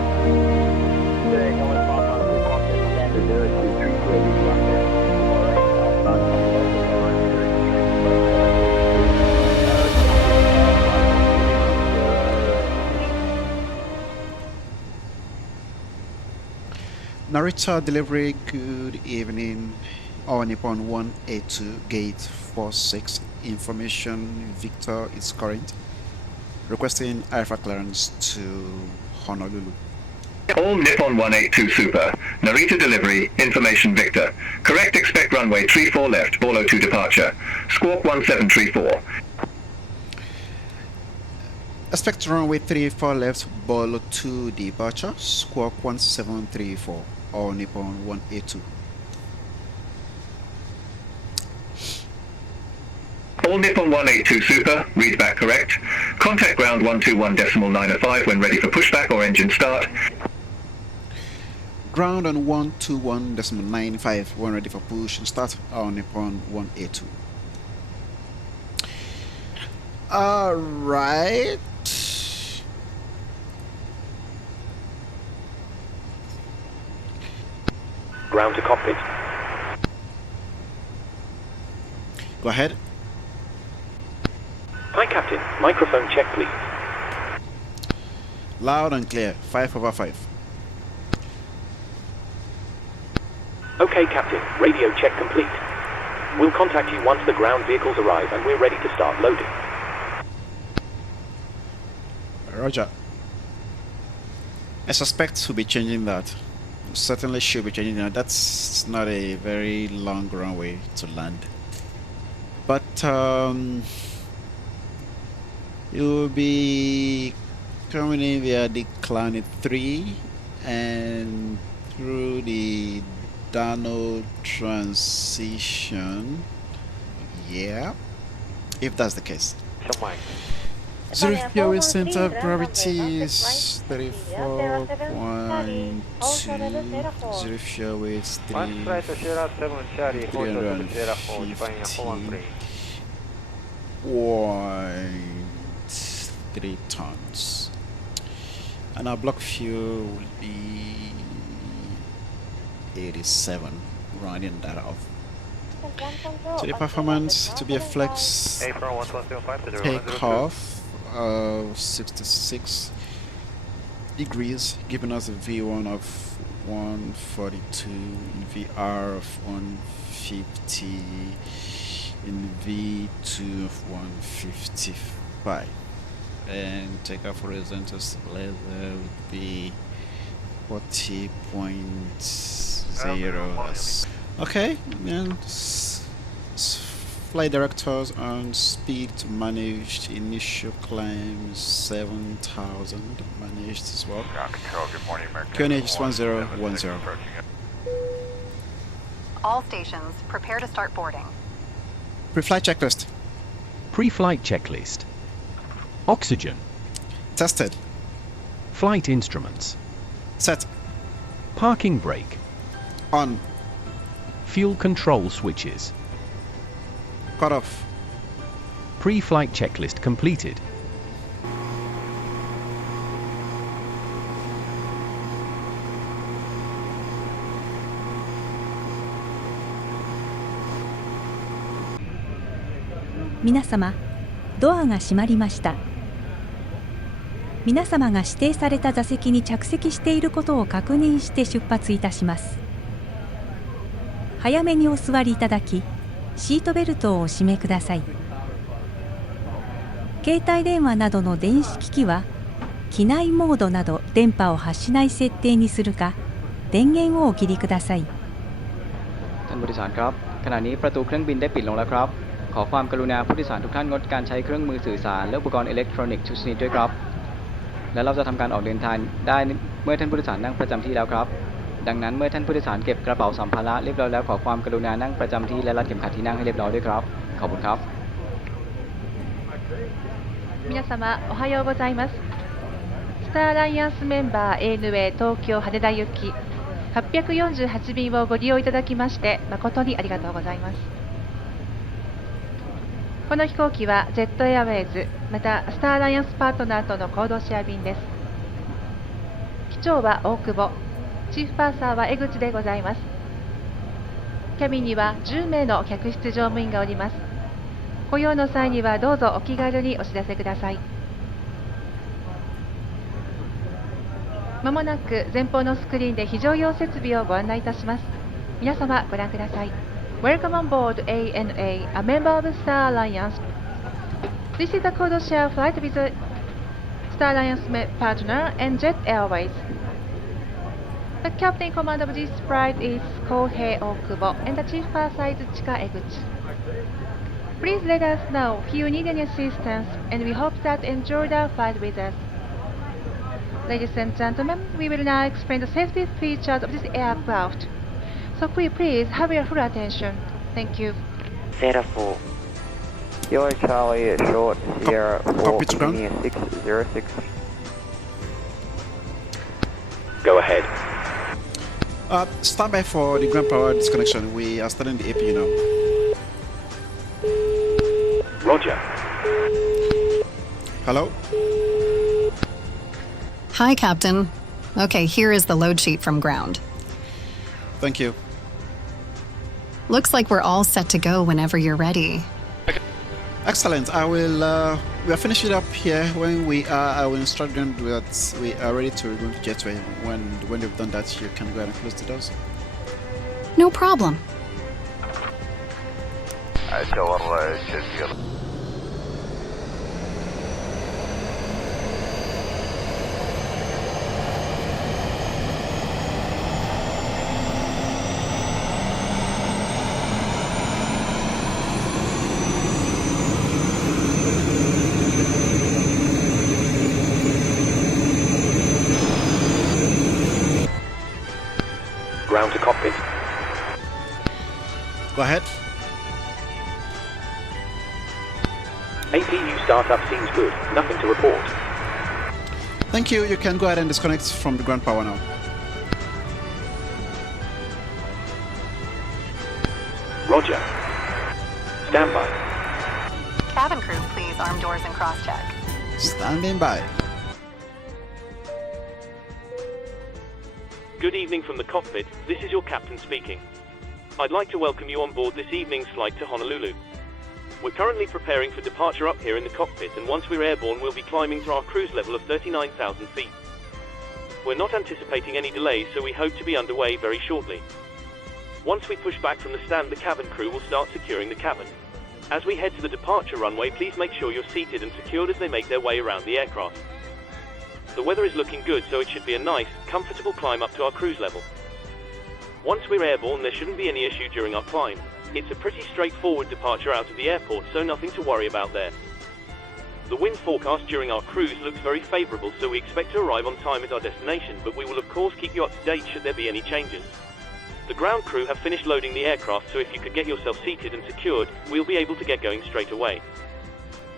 ahead. Today, going off on the cockpit standard 023 clear cockpit. All right, about Narita delivery, good evening. All Nippon 182 gate 46 information Victor is current. Requesting Alpha clearance to Honolulu. All Nippon 182 Super. Narita delivery, information Victor. Correct, expect runway 34 left, Ball 02 departure. Squawk 1734. Expect runway 34 left, Ball 2 departure, squawk 1734, All Nippon 182. All Nippon 182 Super, read back correct. Contact ground 121.905 when ready for pushback or engine start. Ground on 121.95 when ready for push and start, All Nippon 182. Alright. ground to cockpit. Go ahead. Hi, Captain. Microphone check, please. Loud and clear, 5/5. Okay, Captain. Radio check complete. We'll contact you once the ground vehicles arrive and we're ready to start loading. Roger. I suspect we'll be changing that. Certainly should be changing that. That's not a very long runway to land. But it will be coming in via the Clowney 3 and through the Dano transition. Yeah, if that's the case. Zero fuel center gravity is 34.2. Zero fuel weight is 350.3 tons. And our block fuel will be 87, rounding that off. So the performance to be a flex takeoff of 66 degrees, giving us a V1 of 142, in VR of 150, in V2 of 155, and takeoff horizontal stabilizer would be 40.0. Okay, and flight directors on speed managed, initial climb 7,000 managed as well. QNH 1010. All stations, prepare to start boarding. Preflight checklist. Pre-flight checklist. Oxygen. Tested. Flight instruments. Set. Parking brake. On. Fuel control switches. Cut off. Pre-flight checklist completed.皆様、ドアが閉まりました。皆様が指定された座席に着席していることを確認して出発いたします。早めにお座りいただき、シートベルトをお締めください。携帯電話などの電子機器は機内モードなど電波を発しない設定にするか、電源をお切りください。ท่านผู้โดยสารครับขณะนี้ประตูเครื่องบินได้ปิดลงแล้วครับขอความกรุณาผู้โดยสารทุกท่านงดการใช้เครื่องมือสื่อสารและอุปกรณ์อิเล็กทรอนิกส์ทุกชนิดด้วยครับและเราจะทำการออกเดินทางได้เมื่อท่านผู้โดยสารนั่งประจำที่แล้วครับดังนั้นเมื่อท่านผู้โดยสารเก็บกระเป๋าสัมภาระเรียบร้อยแล้วขอความกรุณานั่งประจำที่และรัดเข็มขัดที่นั่งให้เรียบร้อยด้วยครับขอบคุณครับ皆様おはようございます。スターアライアンスメンバー ANA 東京羽田行き848便をご利用いただきまして誠にありがとうございます。この飛行機はジェットエアウェイズまたスターアライアンスパートナーとのコードシェア便です。長は大久保、チーフパーサーは江口でございます。キャビンには10名の客室乗務員がおります。ご用の際にはどうぞお気軽にお知らせください。まもなく前方のスクリーンで非常用設備をご案内いたします。皆様ご覧ください。Welcome on board ANA, a member of Star Alliance. This is a code share flight with Star Alliance partner and Jet Airways. The captain in command of this flight is Kohei Okubo and the chief purser is Chika Eguchi. Please let us know if you need any assistance and we hope that you enjoy the flight with us. Ladies and gentlemen, we will now explain the safety features of this aircraft. So could you please have your full attention? Thank you. Santa 4. Kilo Charlie short Sierra 4, Cockpit ground. India 606. Go ahead. Stand by for the ground power disconnection. We are starting the APU now. Roger. Hello? Hi, Captain. Okay, here is the load sheet from ground. Thank you. Looks like we're all set to go whenever you're ready. Excellent. I will. We are finishing up here. When we are, I will instruct them that we are ready to remove the jetway. When they've done that, you can go ahead and close the doors. No problem. Ground to cockpit. Go ahead. APU startup seems good. Nothing to report. Thank you. You can go ahead and disconnect from the ground power now. Roger. Stand by. Cabin crew, please arm doors and cross-check. Standing by. Good evening from the cockpit, this is your captain speaking. I'd like to welcome you on board this evening's flight to Honolulu. We're currently preparing for departure up here in the cockpit, and once we're airborne we'll be climbing to our cruise level of 39,000 feet. We're not anticipating any delays, so we hope to be underway very shortly. Once we push back from the stand, the cabin crew will start securing the cabin. As we head to the departure runway, please make sure you're seated and secured as they make their way around the aircraft. The weather is looking good, so it should be a nice, comfortable climb up to our cruise level. Once we're airborne, there shouldn't be any issue during our climb. It's a pretty straightforward departure out of the airport, so nothing to worry about there. The wind forecast during our cruise looks very favourable, so we expect to arrive on time at our destination, but we will of course keep you up to date should there be any changes. The ground crew have finished loading the aircraft, so if you could get yourself seated and secured, we'll be able to get going straight away.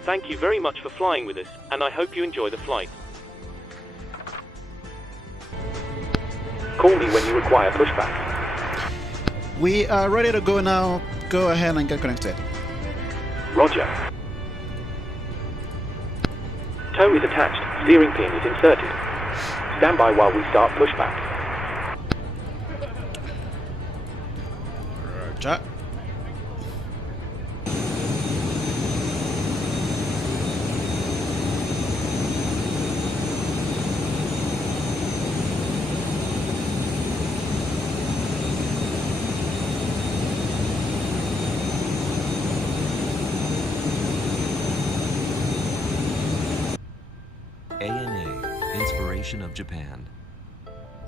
Thank you very much for flying with us, and I hope you enjoy the flight. Call me when you require pushback. We are ready to go now. Go ahead and get connected. Roger. Tow is attached. Steering pin is inserted. Stand by while we start pushback. Roger. ANA Inspiration of Japan.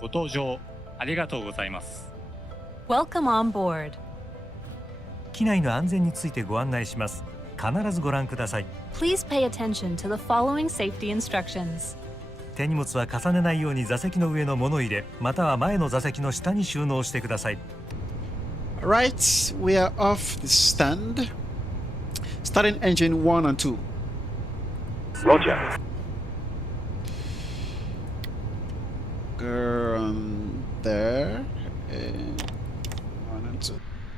ご搭乗ありがとうございます。 Welcome on board. 機内の安全についてご案内します。必ずご覧ください。 Please pay attention to the following safety instructions. 手荷物は重ねないように座席の上の物入れ、または前の座席の下に収納してください。Right, we are off the stand. Starting engine 1 and 2. Roger. Go on there. And 1 and 2.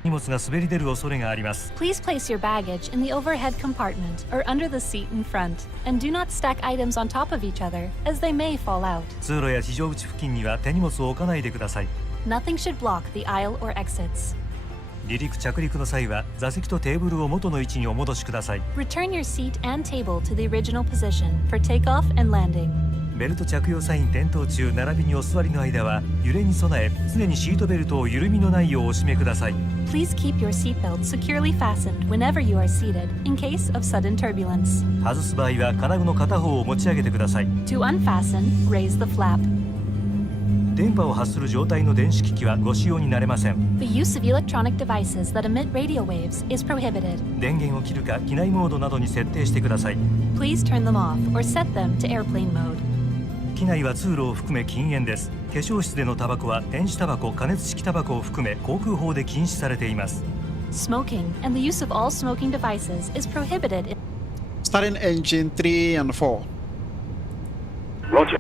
荷物が滑り出る恐れがあります。 Please place your baggage in the overhead compartment or under the seat in front, and do not stack items on top of each other, as they may fall out. 通路や非常口付近には手荷物を置かないでください。 Nothing should block the aisle or exits. 離陸着陸の際は座席とテーブルを元の位置にお戻しください。 Return your seat and table to the original position for takeoff and landing. ベルト着用サイン点灯中並びにお座りの間は揺れに備え常にシートベルトを緩みのないようお締めください。 Please keep your seatbelt securely fastened whenever you are seated in case of sudden turbulence. 外す場合は金具の片方を持ち上げてください。 To unfasten, raise the flap. 電波を発する状態の電子機器はご使用になれません。 The use of electronic devices that emit radio waves is prohibited. 電源を切るか機内モードなどに設定してください。 Please turn them off or set them to airplane mode. 機内は通路を含め禁煙です。化粧室でのタバコは電子タバコ、加熱式タバコを含め航空法で禁止されています。 Smoking and the use of all smoking devices is prohibited. Starting engine 3 and 4. Roger.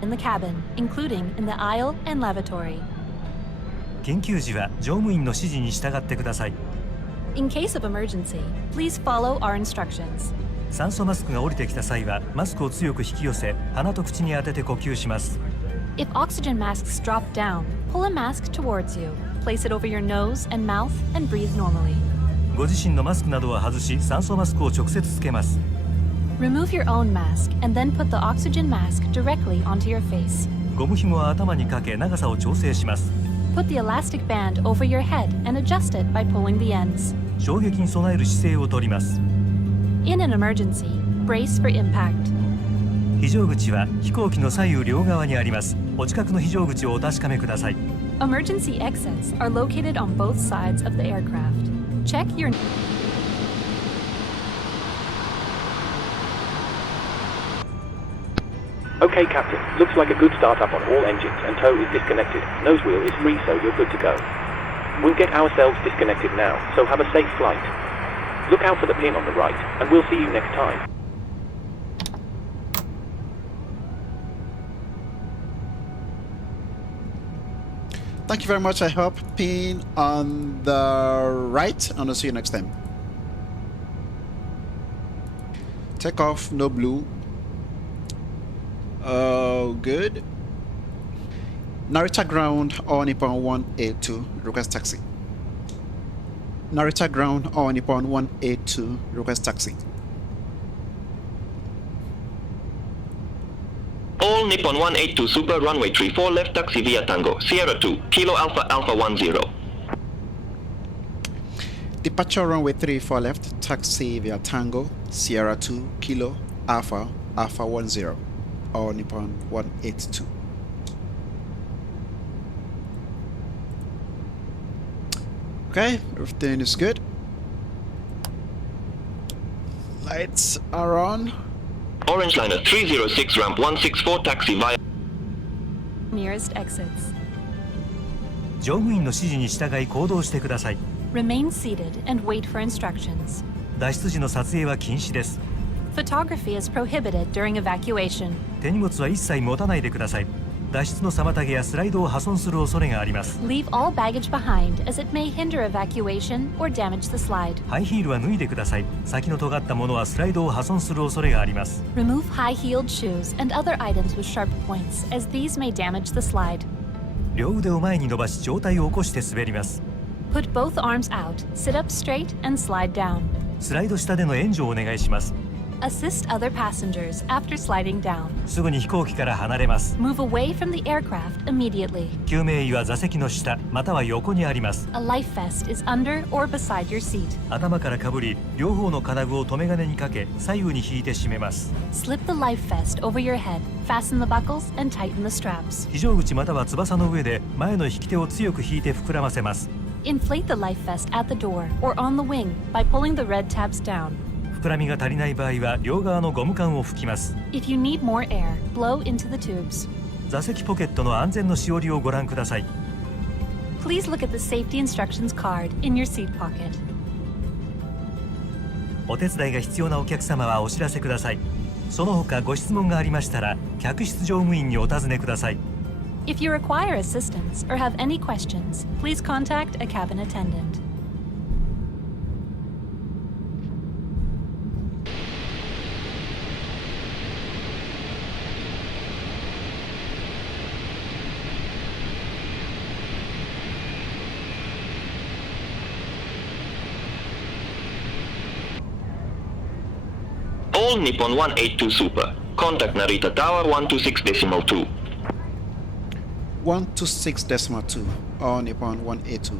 In the cabin, including in the aisle and lavatory. 緊急時は乗務員の指示に従ってください。 In case of emergency, please follow our instructions. 酸素マスクが降りてきた際はマスクを強く引き寄せ鼻と口に当てて呼吸します。 If oxygen masks drop down, pull a mask towards you. Place it over your nose and mouth and breathe normally. ご自身のマスクなどは外し酸素マスクを直接つけます。 Remove your own mask and then put the oxygen mask directly onto your face. ゴム紐は頭にかけ長さを調整します。 Put the elastic band over your head and adjust it by pulling the ends. 衝撃に備える姿勢をとります。 In an emergency, brace for impact. 非常口は飛行機の左右両側にあります。お近くの非常口をお確かめください。 Emergency exits are located on both sides of the aircraft. Check your... Okay, Captain. Looks like a good startup on all engines and tow is disconnected. Nose wheel is free, so you're good to go. We'll get ourselves disconnected now, so have a safe flight. Look out for the pin on the right, and we'll see you next time. Thank you very much. I hope pin on the right, and I'll see you next time. Take off, no blue. Good. Narita ground or Nippon 182, request taxi. Narita ground or Nippon 182, request taxi. All Nippon 182 Super runway 34 left taxi via Tango, Sierra 2, Kilo Alpha Alpha 10. Departure runway 34 left, taxi via Tango, Sierra 2, Kilo Alpha Alpha 10, or Nippon 182. Okay, everything is good. Lights are on. Orange liner 306 ramp 164 taxi via Nearest exits. 乗務員の指示に従い行動してください。 Remain seated and wait for instructions. 脱出時の撮影は禁止です。 Photography is prohibited during evacuation. 手荷物は一切持たないでください。脱出の妨げやスライドを破損する恐れがあります。 Leave all baggage behind as it may hinder evacuation or damage the slide. ハイヒールは脱いでください。先の尖ったものはスライドを破損する恐れがあります。 Remove high-heeled shoes and other items with sharp points as these may damage the slide. 両腕を前に伸ばし上体を起こして滑ります。 Put both arms out, sit up straight and slide down. スライド下での援助をお願いします。 Assist other passengers after sliding down. すぐに飛行機から離れます。 Move away from the aircraft immediately. 救命衣は座席の下または横にあります。 A life vest is under or beside your seat. 頭からかぶり、両方の金具を留め金にかけ、左右に引いて締めます。 Slip the life vest over your head, fasten the buckles and tighten the straps. 非常口または翼の上で前の引き手を強く引いて膨らませます。 Inflate the life vest at the door or on the wing by pulling the red tabs down. 膨らみが足りない場合は両側のゴム管を吹きます。 If you need more air, blow into the tubes. 座席ポケットの安全のしおりをご覧ください。 Please look at the safety instructions card in your seat pocket. お手伝いが必要なお客様はお知らせください。その他ご質問がありましたら客室乗務員にお尋ねください。If you require assistance or have any questions, please contact a cabin attendant. All Nippon 182 Super. Contact Narita Tower 126.2. 126.2, all Nippon 182.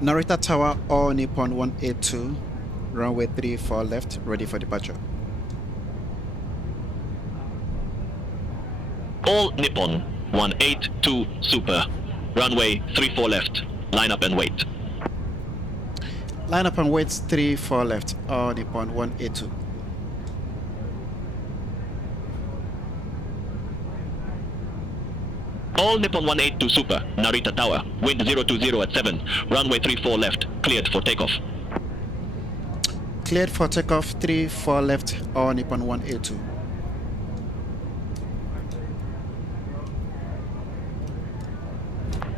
Narita Tower, all Nippon 182, runway 34 left, ready for departure. All Nippon 182 Super. Runway 34 left. Line up and wait. Line up and wait, 34 left, all Nippon 182. All Nippon 182 Super, Narita Tower, wind 020 at 7, runway 34 left, cleared for takeoff. Cleared for takeoff, 34 left, all Nippon 182.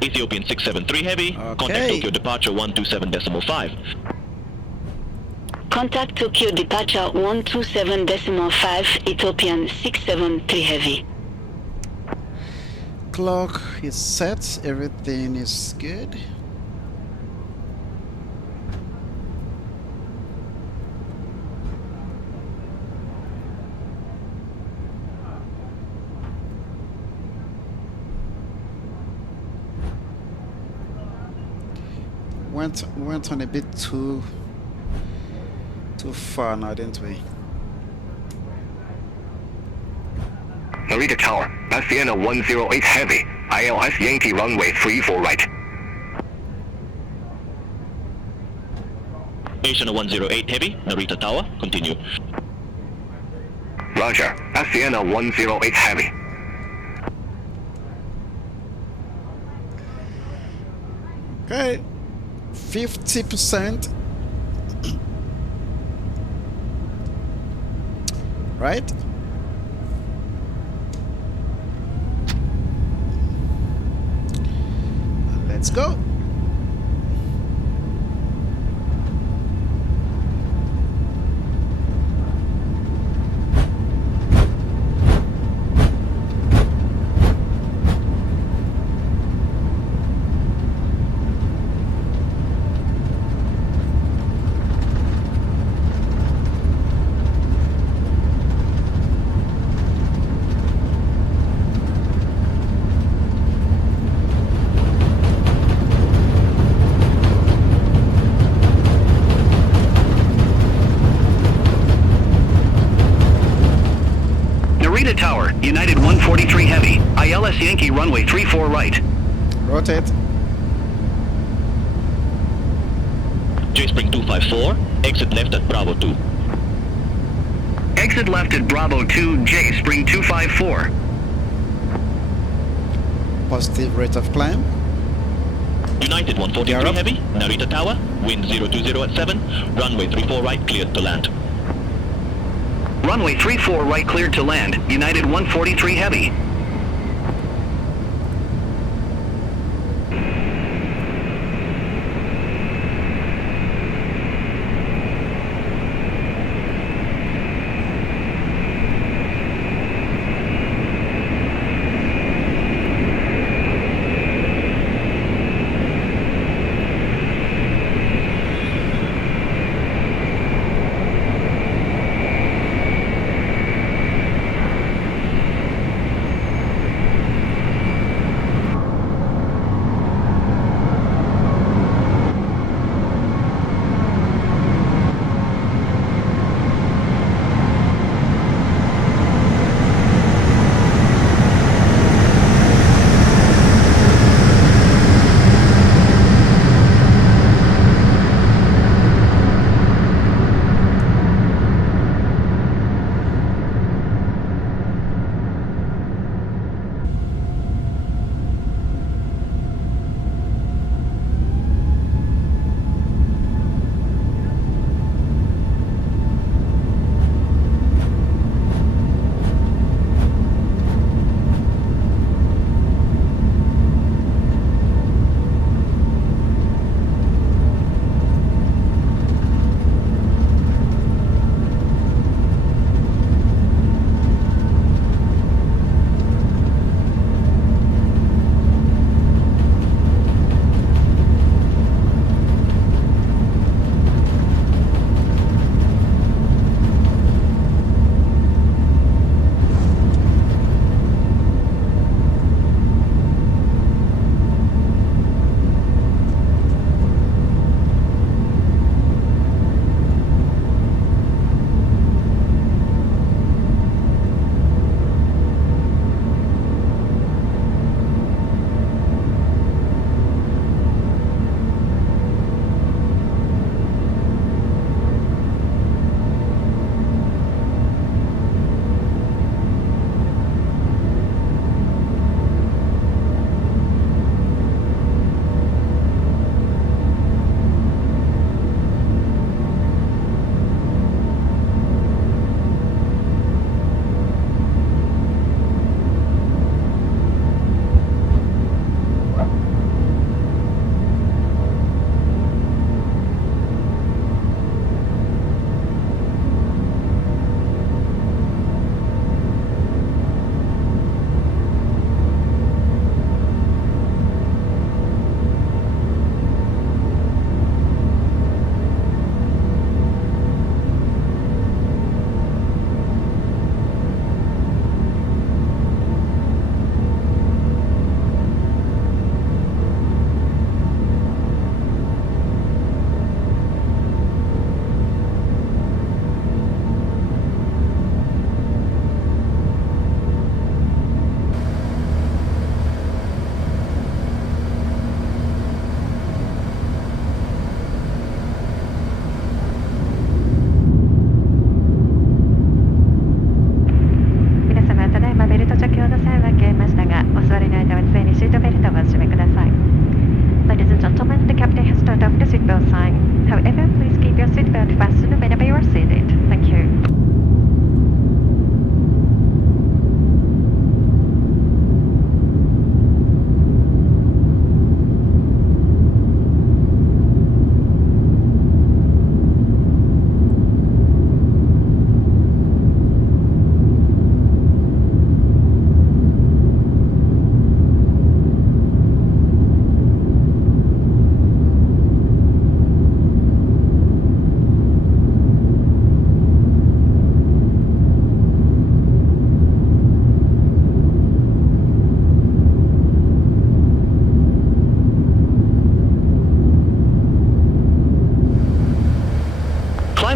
Ethiopian 673 Heavy, contact Tokyo departure 127.5. Contact Tokyo departure 127.5, Ethiopian 673 Heavy. Clock is set, everything is good. Went on a bit too far now, didn't we? Narita Tower, Sienna 108 Heavy, ILS Yankee runway 34 right. Asiana 108 Heavy, Narita Tower, continue. Roger, Sienna 108 Heavy. Okay, 50%. Right? Let's go. Narita Tower, United 143 Heavy, ILS Yankee runway 34 right. Rotate. J-Spring 254, exit left at Bravo 2. Exit left at Bravo 2, J Spring 254. Positive rate of climb. United 143 Heavy, Narita Tower, wind 020 at 7, runway 34 right, cleared to land. Runway 34 right cleared to land, United 143 Heavy.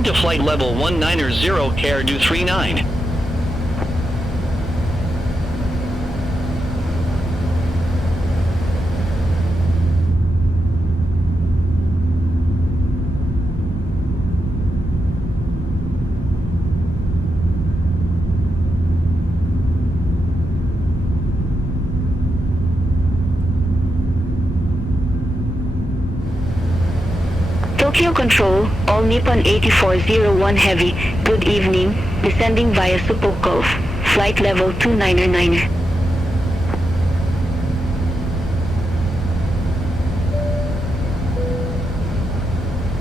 to flight level 190 care do 39. Tokyo Control, all Nippon 8401 Heavy, good evening, descending via Supokov, flight level 299.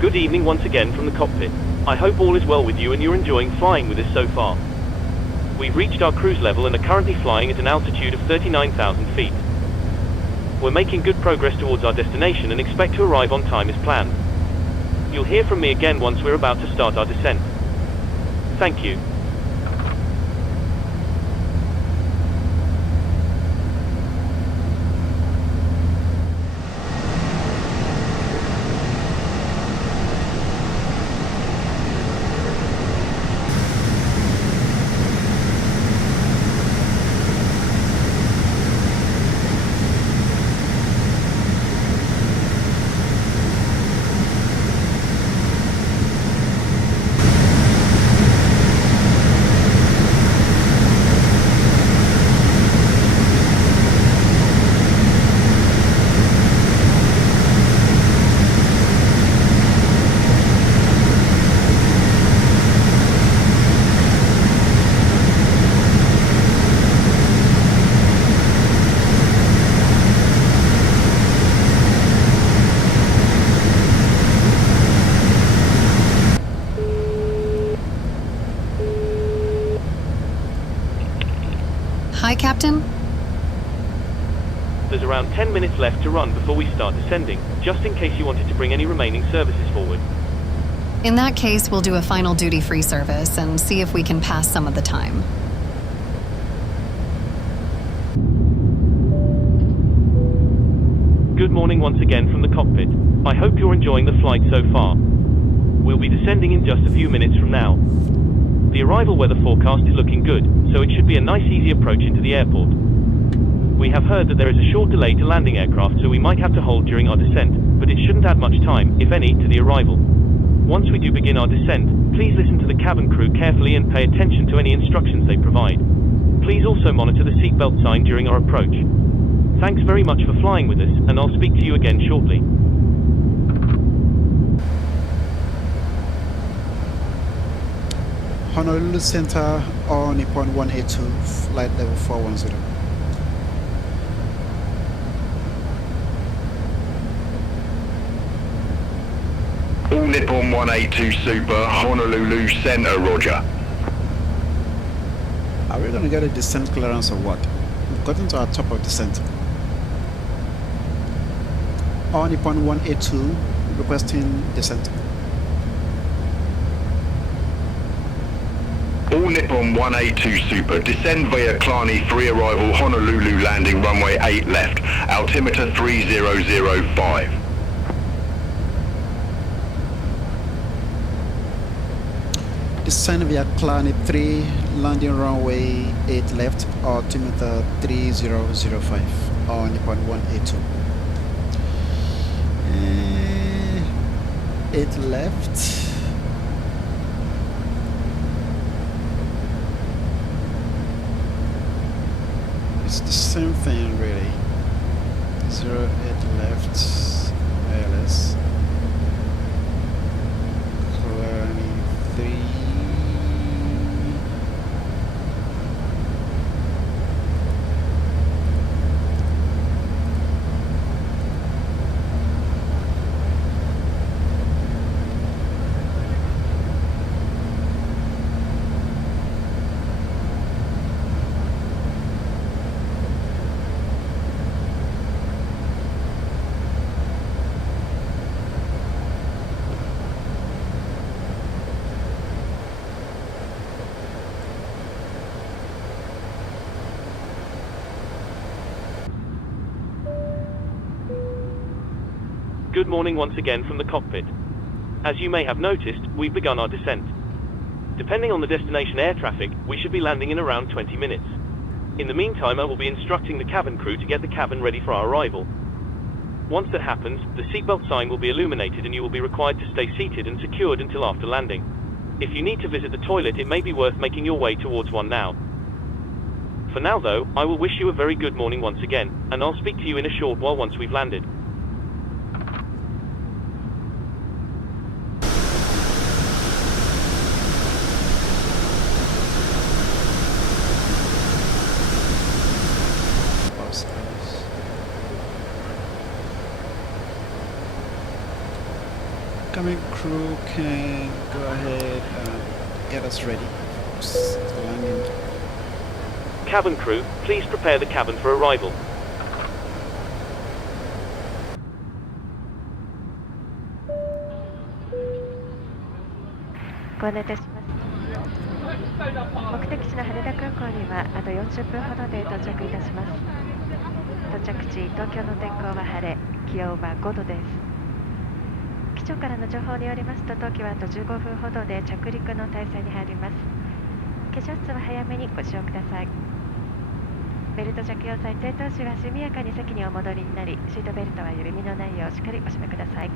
Good evening once again from the cockpit. I hope all is well with you and you're enjoying flying with us so far. We've reached our cruise level and are currently flying at an altitude of 39,000 feet. We're making good progress towards our destination and expect to arrive on time as planned. You'll hear from me again once we're about to start our descent. Thank you. Hi, Captain. There's around 10 minutes left to run before we start descending, just in case you wanted to bring any remaining services forward. In that case, we'll do a final duty-free service and see if we can pass some of the time. Good morning once again from the cockpit. I hope you're enjoying the flight so far. We'll be descending in just a few minutes from now. The arrival weather forecast is looking good, so it should be a nice easy approach into the airport. We have heard that there is a short delay to landing aircraft, so we might have to hold during our descent, but it shouldn't add much time, if any, to the arrival. Once we do begin our descent, please listen to the cabin crew carefully and pay attention to any instructions they provide. Please also monitor the seatbelt sign during our approach. Thanks very much for flying with us, and I'll speak to you again shortly. Honolulu Center, all Nippon 182, flight level 410. All Nippon 182 Super, Honolulu Center, roger. Are we going to get a descent clearance or what? We've gotten to our top of descent. All Nippon 182 requesting descent. All Nippon 182 Super, descend via Killarney 3 arrival, Honolulu landing runway 8 left, altimeter 3005. Descend via Killarney 3, landing runway 8 left, altimeter 3005, on Nippon 182. 8 left. It's the same thing really. 08 left, ALS. Killarney 3. Good morning once again from the cockpit. As you may have noticed, we've begun our descent. Depending on the destination air traffic, we should be landing in around 20 minutes. In the meantime, I will be instructing the cabin crew to get the cabin ready for our arrival. Once that happens, the seatbelt sign will be illuminated and you will be required to stay seated and secured until after landing. If you need to visit the toilet, it may be worth making your way towards one now. For now though, I will wish you a very good morning once again, and I'll speak to you in a short while once we've landed. Cabin crew can go ahead and get us ready for landing. Cabin crew, please prepare the cabin for arrival. ご案内いたします。目的地の羽田空港にはあと40分ほどで到着いたします。到着地、東京の天候は晴れ、気温は5度です。機長からの情報によりますと、当機はあと15分ほどで着陸の態勢に入ります。化粧室は早めにご使用ください。ベルト着用最低当時は速やかに席にお戻りになり、シートベルトは緩みのないようしっかりお締めください。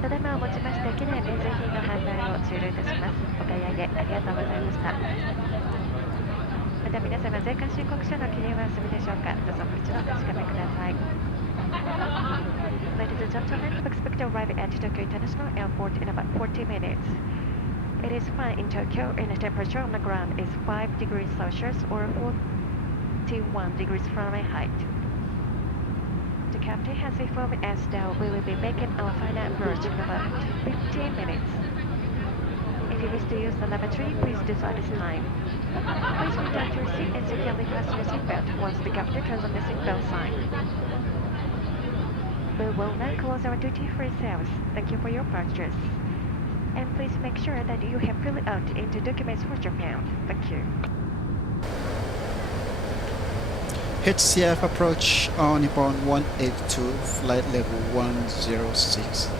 ただいまをもちまして機内免税品の販売を終了いたします。お買い上げありがとうございました。また皆様、税関申告書の記入は済みでしょうか。どうぞもう一度お確かめください。Ladies and gentlemen, we expect to arrive at Tokyo International Airport in about 40 minutes. It is fine in Tokyo and the temperature on the ground is 5 degrees Celsius or 41 degrees Fahrenheit. The captain has informed us that we will be making our final approach in about 15 minutes. If you wish to use the lavatory, please do so at this time. Please return to your seat and securely fasten your seatbelt once the captain turns on the seatbelt sign. We will now close our duty-free sales. Thank you for your purchase. And please make sure that you have filled out into documents for Japan. Thank you. HCF approach on Nippon 182, flight level 106.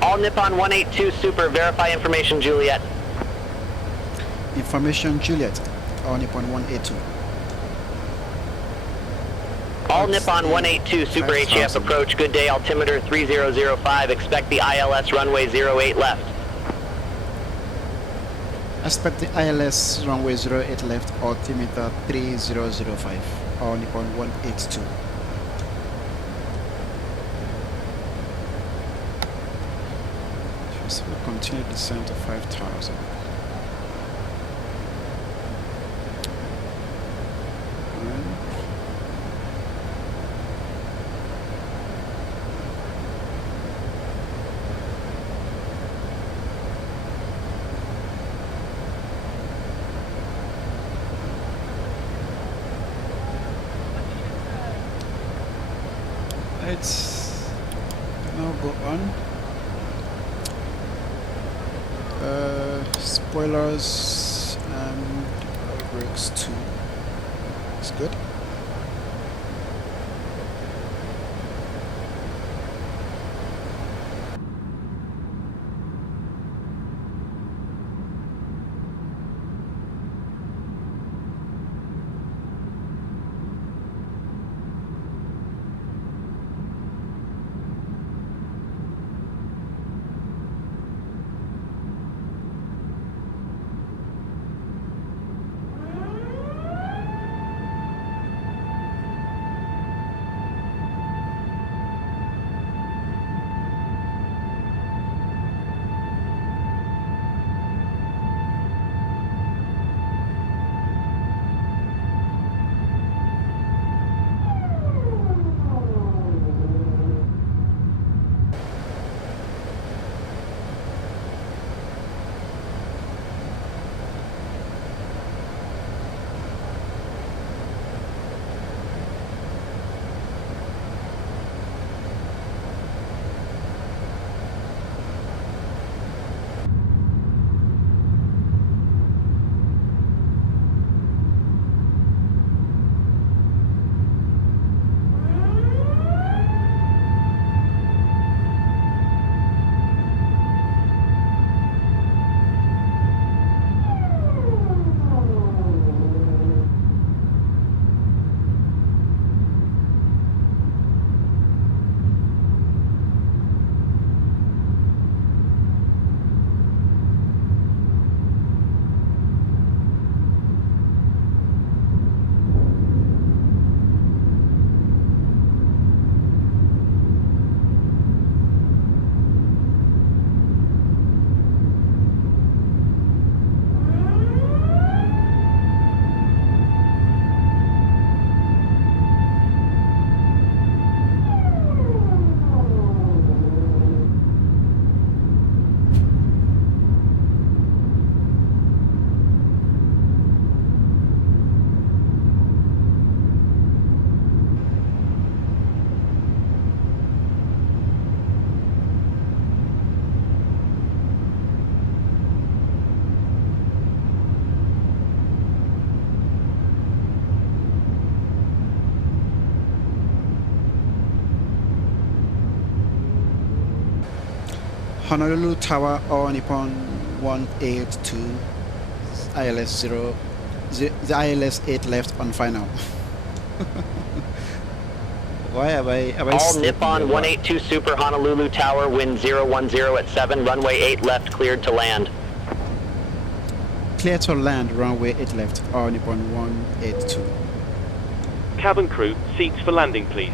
All Nippon 182 Super, verify information Juliet. Information Juliet, on Nippon 182. All Nippon 182 Super HF approach, good day, altimeter 3005, expect the ILS runway 08 left. Expect the ILS runway 08 left, altimeter 3005, on Nippon 182. So we'll continue descent to 5,000. Let's now go on. Spoilers and brakes too. It's good. Honolulu Tower or Nippon 182 ILS 0, the ILS 8 left on final. Why have I All Nippon 182 Super Honolulu Tower, wind 010 at 7, runway 8 left, cleared to land. Clear to land, runway 8 left, or Nippon 182. Cabin crew, seats for landing, please.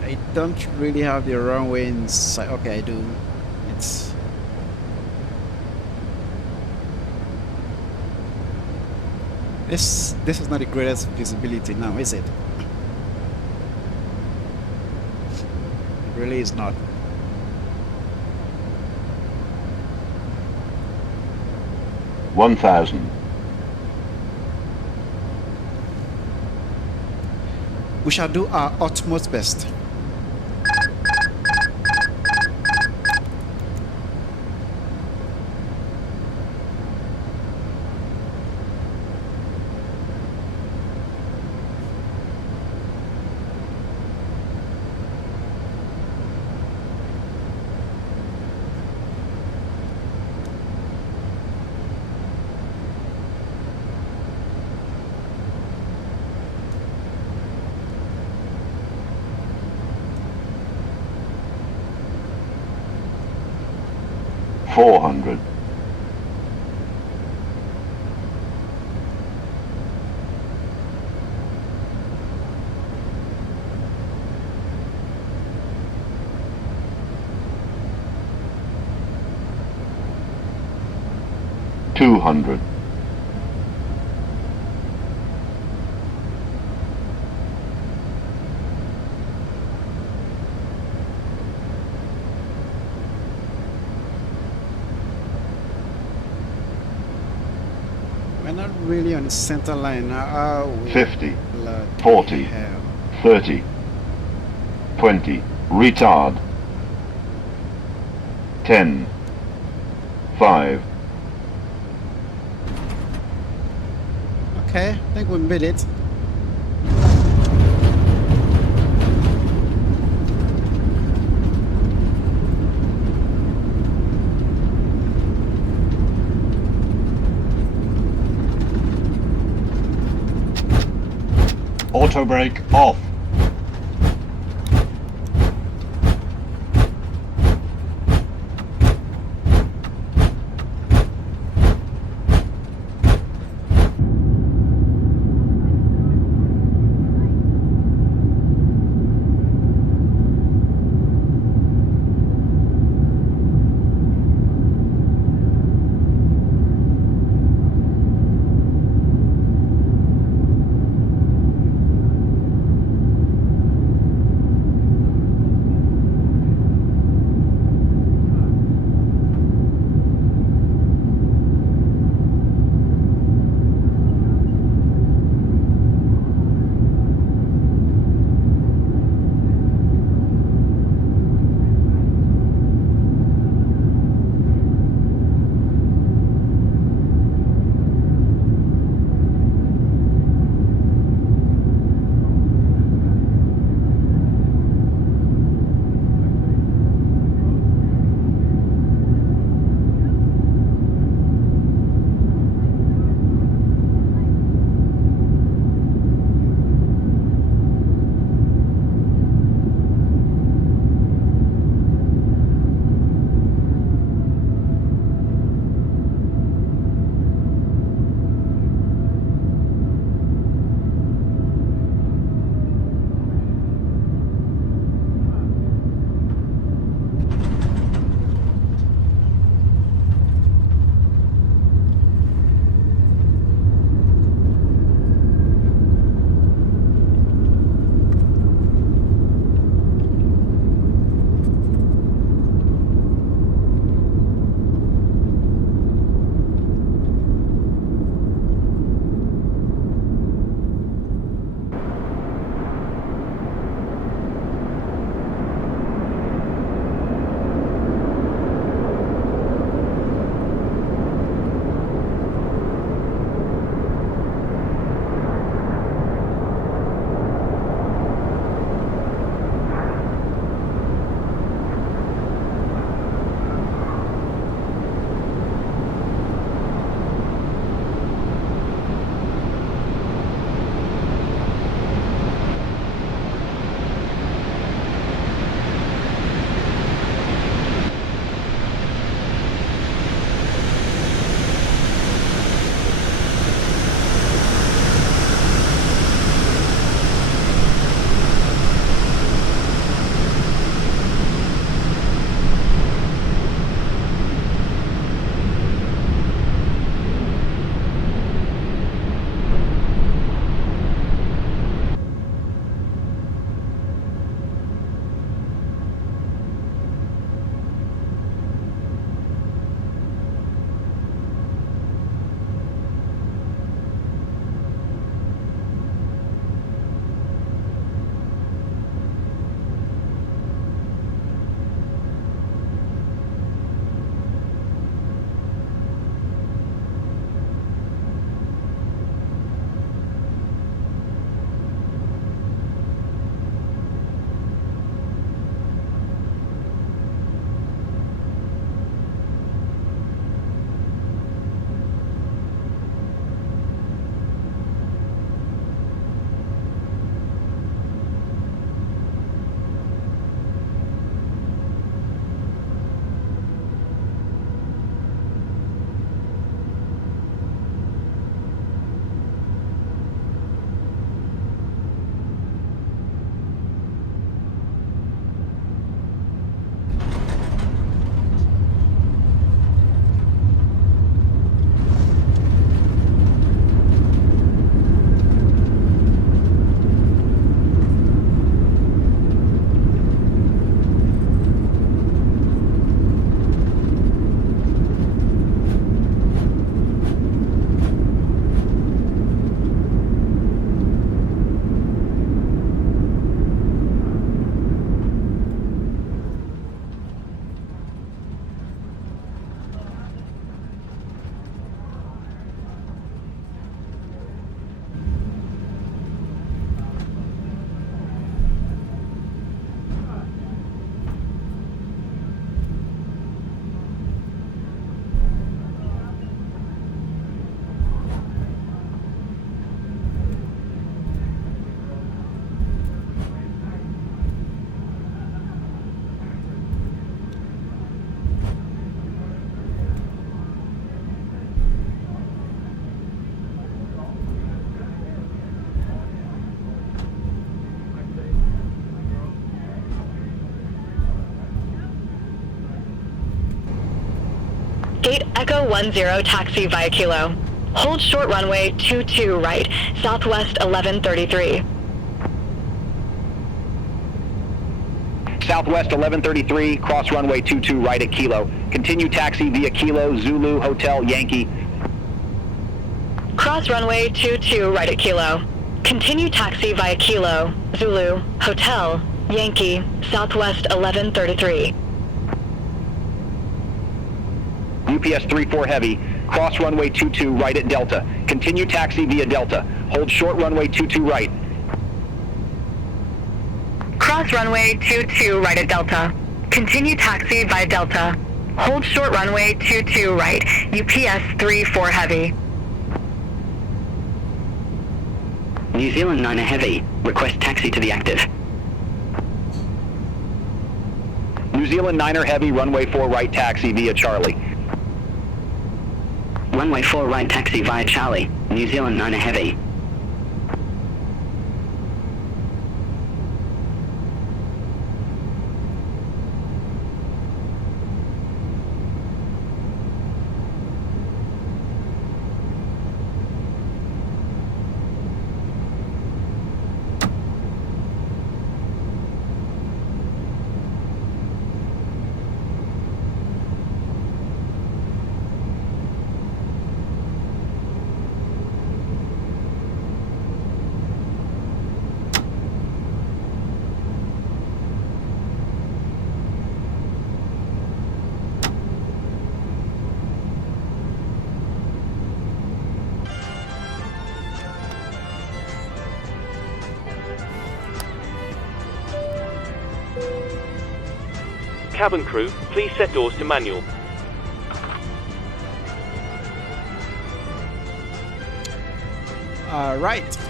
I don't really have the runway inside. Okay, I do. It's this is not the greatest visibility now, is it? It really is not. $1,000. We shall do our utmost best. $400. $200. We're not really on the center line. Are we? 50, Bloody 40, hell. 30, 20, retard. 10, 5. Okay, I think we made it. Auto brake off. Gate Echo 10 taxi via Kilo. Hold short runway 22 right, Southwest 1133. Southwest 1133, cross runway 22 right at Kilo. Continue taxi via Kilo, Zulu, Hotel, Yankee. Cross runway 22 right at Kilo. Continue taxi via Kilo, Zulu, Hotel, Yankee, Southwest 1133. UPS 34 Heavy, cross runway 22 right at Delta. Continue taxi via Delta. Hold short runway 22 right. Cross runway 22 right at Delta. Continue taxi via Delta. Hold short runway 22 right, UPS 34 Heavy. New Zealand 9 Heavy, request taxi to the active. New Zealand 9er Heavy, runway 4 right taxi via Charlie. Runway 4 right taxi via Charlie, New Zealand 9 Heavy. Cabin crew, please set doors to manual. Right.